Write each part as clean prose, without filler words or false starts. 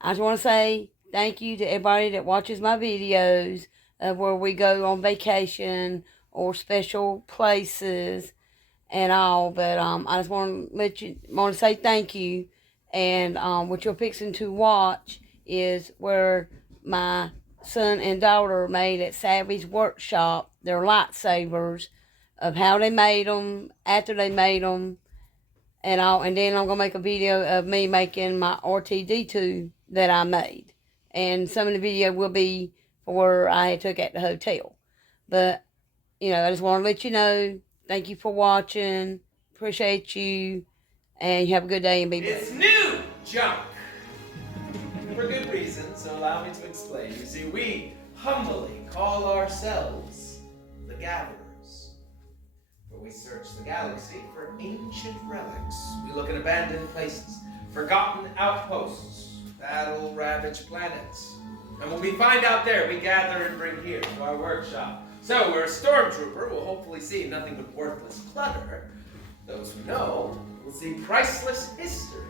I just want to say thank you to everybody that watches my videos of where we go on vacation or special places and all. But I just want to say thank you. And what you're fixing to watch is where my son and daughter made at Savi's workshop their lightsabers, of how they made them, after they made them, and all. And then I'm gonna make a video of me making my RTD2 that I made, and some of the video will be for where I took at the hotel. But I just want to let you know. Thank you for watching. Appreciate you, and you have a good day and be blessed. It's new junk! For good reason, so allow me to explain. You see, we humbly call ourselves the Gatherers. For we search the galaxy for ancient relics. We look at abandoned places, forgotten outposts, battle-ravaged planets. And what we find out there, we gather and bring here to our workshop. So, where a stormtrooper will hopefully see nothing but worthless clutter, those who know will see priceless history.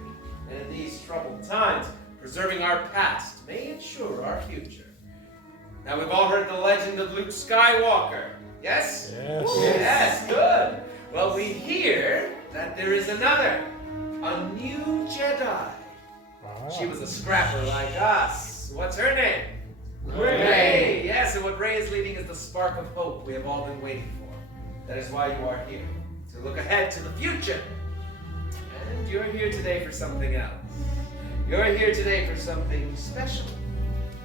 And in these troubled times, preserving our past may ensure our future. Now, we've all heard the legend of Luke Skywalker. Yes? Yes. Yes, good. Well, we hear that there is another, a new Jedi. She was a scrapper like us. What's her name? Rey. Yes, and what Rey is leading is the spark of hope we have all been waiting for. That is why you are here, to look ahead to the future. And you're here today for something else. You're here today for something special.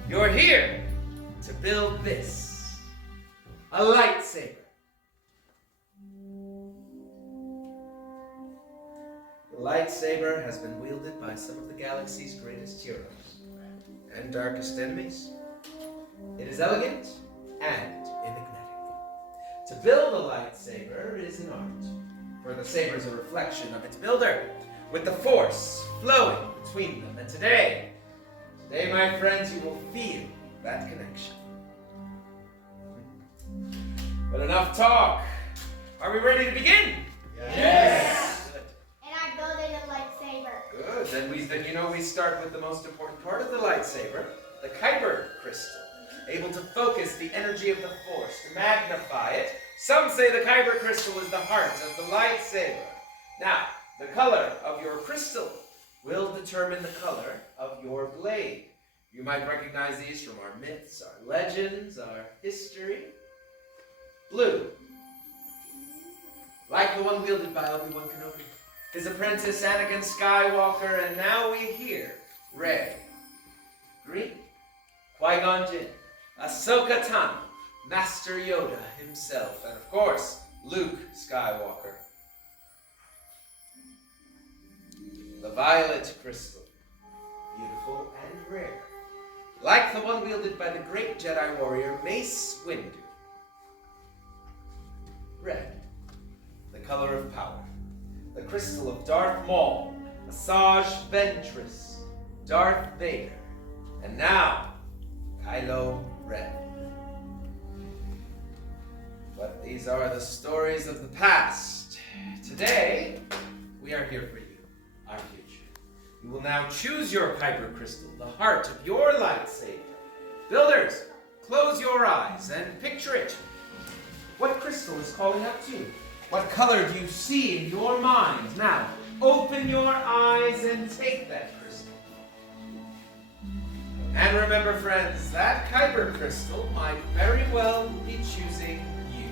You're here to build this, a lightsaber. The lightsaber has been wielded by some of the galaxy's greatest heroes and darkest enemies. It is elegant and enigmatic. To build a lightsaber is an art, for the saber is a reflection of its builder, with the force flowing between them. And today, my friends, you will feel that connection. But enough talk. Are we ready to begin? Yes. And I'm building a lightsaber. Good. Then we start with the most important part of the lightsaber, the kyber crystal, able to focus the energy of the force, to magnify it. Some say the kyber crystal is the heart of the lightsaber. Now, the color of your crystal will determine the color of your blade. You might recognize these from our myths, our legends, our history. Blue, like the one wielded by Obi-Wan Kenobi, his apprentice Anakin Skywalker, and now we hear Rey. Green, Qui-Gon Jinn, Ahsoka Tano, Master Yoda himself, and of course, Luke Skywalker. The violet crystal, beautiful and rare, like the one wielded by the great Jedi warrior Mace Windu. Red, the color of power, the crystal of Darth Maul, Asajj Ventress, Darth Vader, and now, Kylo Ren. But these are the stories of the past. Today, we are here for you, our future. You will now choose your kyber crystal, the heart of your lightsaber. Builders, close your eyes and picture it. What crystal is calling out to you? What color do you see in your mind? Now, open your eyes and take that crystal. And remember, friends, that kyber crystal might very well be choosing you.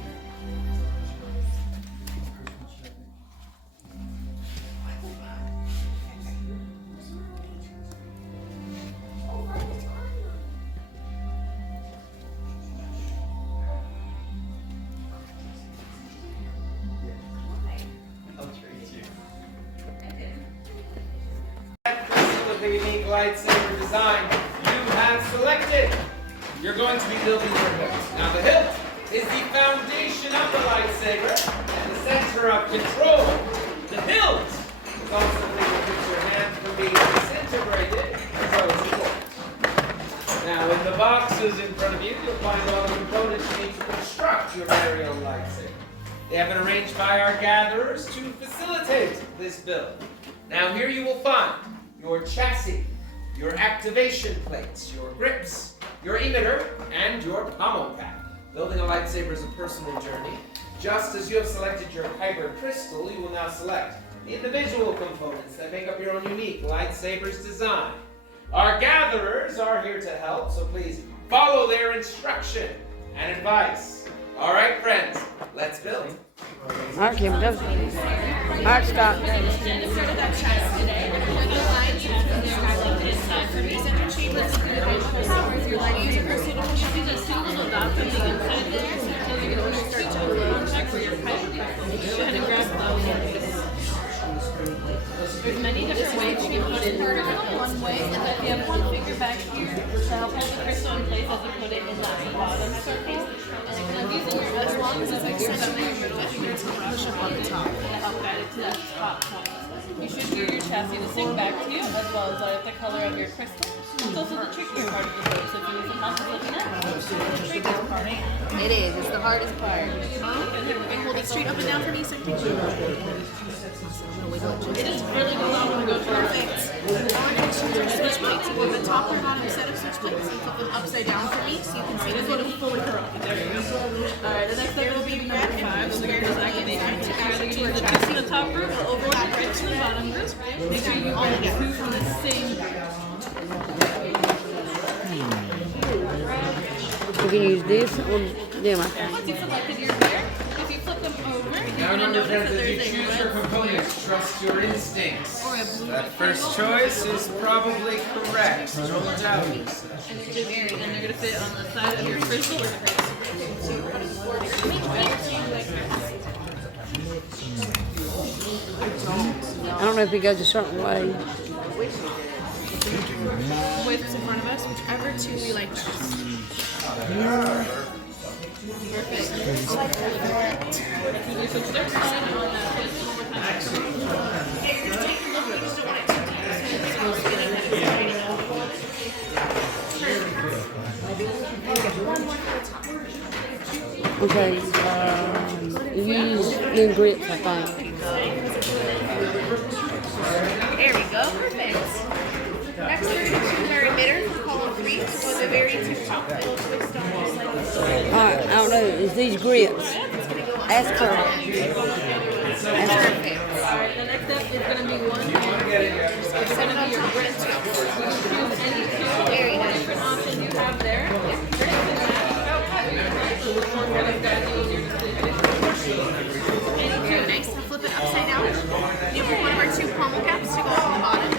That crystal with the unique lightsaber design you have selected. You're going to be building your hilt. Now, the hilt is the foundation of the lightsaber and the center of control. The hilt is also the thing that keeps your hand from being disintegrated, so it's important. Now, in the boxes in front of you, you'll find all the components you need to construct your very own lightsaber. They have been arranged by our gatherers to facilitate this build. Now, here you will find your chassis, your activation plates, your grips, your emitter, and your pommel cap. Building a lightsaber is a personal journey. Just as you have selected your kyber crystal, you will now select the individual components that make up your own unique lightsaber's design. Our gatherers are here to help, so please follow their instruction and advice. All right, friends, let's build. All right, Kim, go. All right, Scott. There's many different ways you can put it. One way is that you have one finger back here to help hold the crystal in place as you put it in that bottom circle. And then kind of using your as long as it makes sense that your middle finger's brush on the top. Help guide it to that top point. You should hear your chassis to sing back to you, as well as the color of your crystal. It's also the trickier part of the boat, so if you need some help with looking at it, it's the trickiest part. It is. It's the hardest part. And hold it straight up and down for me so you can it is really good when we go to Perfect. Now we're going to choose our switch plates. You have a top or bottom set of switch plates. You flip them upside down for me so you can see the photo fully correct. There you go. Alright, the next step will be red and blue squares activation. to You're add going to to our use the chassis. two to the top group or overlap right to the bottom group. Make sure you only get two from the same group. You can use this or them. Once you've selected your pair, if you flip them over, you're Now going to remember, notice friends, that as you there's a choose your red components, trust your instincts. or a blue That first choice is probably correct. Roll it out. and they're going to fit on the side of your crystal. I don't know if it goes a certain way. Widths in front of us, whichever two we like best. Okay, use new grips, I think. There we go. Perfect. Next, we're going to choose our emitter for column 3. So at the very tip top, it'll twist on just like this. Alright, I don't know, it's these grips. Ask her. Perfect. Alright, the next step is going to be one. It's going to be your grip. You can choose any two Very nice. different options you have there. You're going to so which one kind of guides you in your decision. Very nice. We'll flip it upside down. You have one of our two pommel caps to go on the bottom.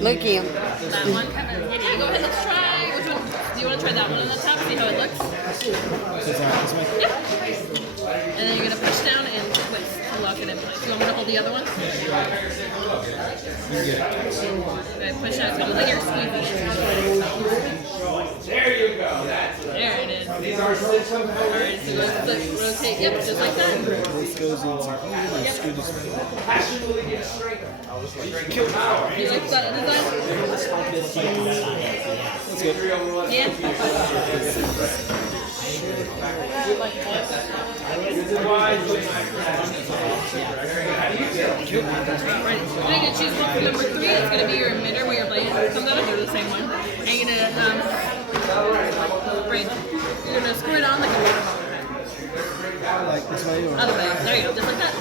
Look him. That one kind of, yeah, go ahead, let's try. Which one? Do you want to try that one on the top, see how it looks? Yeah. And then you're going to push down and twist to lock it in place. You want me to hold the other one? Okay, push out. It's almost like you're squeezing it. There you go. That's it. There it is. These are system Alright, so let's rotate. Yep, just like that. This goes into screw this way. passionately get straight. Kill power. You like that design? That's good. Yeah. This is why Right. You're going to choose one for number 3. It's going to be your emitter where your blade comes out of. They're the same one. And you're going to, right. You're going to screw it on like a water bottle. Like this way or Other way. There you go. Just like that.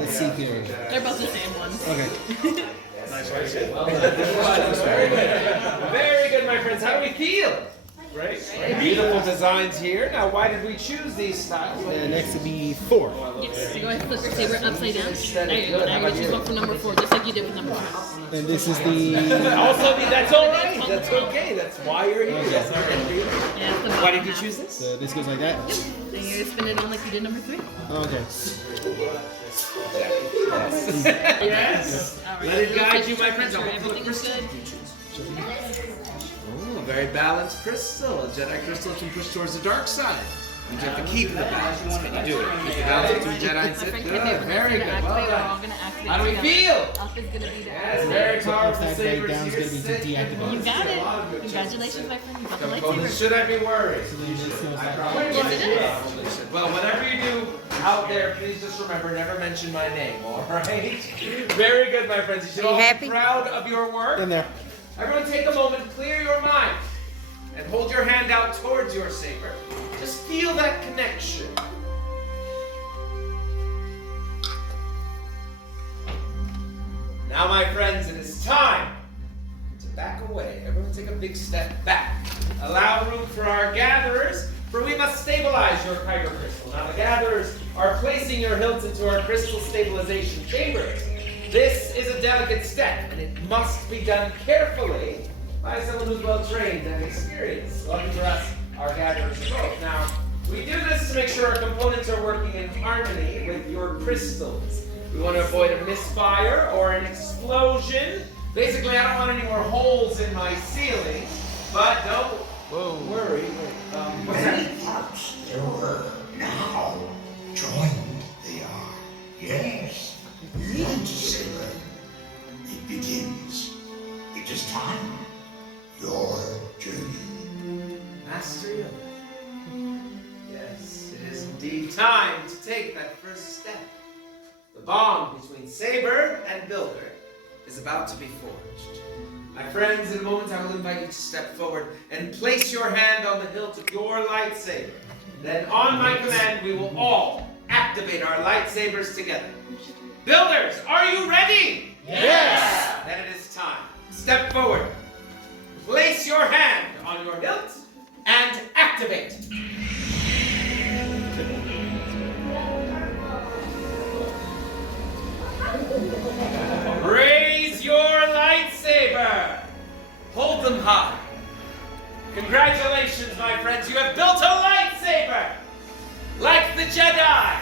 let's see here. They're both the same ones. Okay. very good, my friends. How do we feel? Great. Beautiful designs here. Now, why did we choose these styles? Next would be 4. Yes. So go ahead and flip your saber upside down. There you go. Now you're going to choose one for number 4, just like you did with number 2. And this is the Also, that's all right. That's okay. That's why you're here. Yes, Yeah, it's the why bottom did you half. choose this? so this goes like that. Then you're going to spin it on like you did number 3. Okay. Yes. All right. Let it guide you, my Make friends. sure everything is good. very balanced crystal. A Jedi crystal can push towards the dark side. You have to keep the balance. Can you do it? Keep the balance between Jedi and Sith. Good. Very good. Well done. How do we feel? Up is gonna be there. Yes, very powerful Upside sabers down is here. going to be Sith. deactivated. You got it. Congratulations, my friend. You got the Components, lightsaber. should I be worried? So then this feels I like probably Yes, would. it is. Probably should. Well, whatever you do out there, please just remember, never mention my name, all right? Very good, my friends. You should Are you all happy? be proud of your work. in there. Everyone take a moment, clear your mind, and hold your hand out towards your saber. Just feel that connection. Now, my friends, it is time to back away. Everyone take a big step back. Allow room for our gatherers, for we must stabilize your kyber crystal. Now, the gatherers are placing your hilts into our crystal stabilization chambers. This is a delicate step, and it must be done carefully by someone who's well trained and experienced. Lucky for us, our gatherers are both. Now, we do this to make sure our components are working in harmony with your crystals. We want to avoid a misfire or an explosion. Basically, I don't want any more holes in my ceiling, but don't worry. What's that? Many parts there were. Now, joined they are. Yes, lightsaber. It begins. It is time. Your journey. Mastery of it. Yes, it is indeed time to take that first step. The bond between Saber and Builder is about to be forged. My friends, in a moment I will invite you to step forward and place your hand on the hilt of your lightsaber. Then on my command, we will all activate our lightsabers together. Builders, are you ready? Yes! Then it is time. Step forward. Place your hand on your hilt and activate. Raise your lightsaber. Hold them high. Congratulations, my friends. You have built a lightsaber. Like the Jedi.